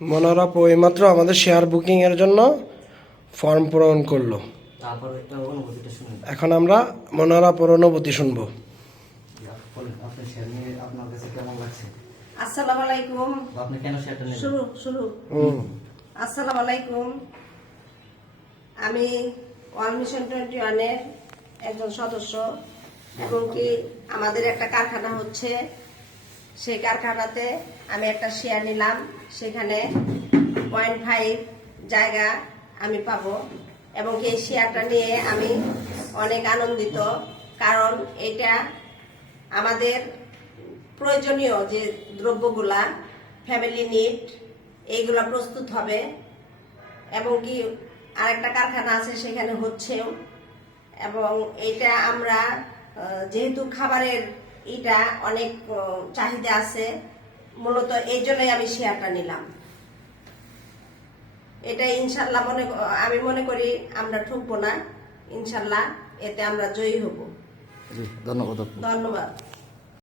মনোহর আপু এইমাত্র আমাদের শেয়ার বুকিং এর জন্য ফর্ম পূরণ করলো। তারপর একটা অনুভূতিটা শুনুন। এখন আমরা মনোহর আপুর অনুভূতি শুনবো। আপনি শেয়ার নিয়ে আপনার কাছে কেমন লাগছে? আসসালামু আলাইকুম। আপনি কেন শেয়ারটা নিলেন? শুরু। আসসালামু আলাইকুম। আমি ওয়াল মিশন 21 এর একজন সদস্য এবং কি আমাদের একটা কারখানা হচ্ছে, সেই কারখানাতে আমি একটা শেয়ার নিলাম। সেখানে 0.5 জায়গা আমি পাবো এবং কি এই শেয়ারটা নিয়ে আমি অনেক আনন্দিত, কারণ এটা আমাদের প্রয়োজনীয় যে দ্রব্যগুলা, ফ্যামিলি নিড, এইগুলা প্রস্তুত হবে এবং কি আরেকটা কারখানা আছে সেখানে হচ্ছেও। এবং এটা আমরা যেহেতু খাবারের এটা অনেক চাহিদা আছে, মূলত এই জন্যই আমি শেয়ারটা নিলাম। এটা ইনশাল্লাহ আমি মনে করি আমরা ঠকবো না, ইনশাল্লাহ এতে আমরা জয়ী হব। ধন্যবাদ। ধন্যবাদ।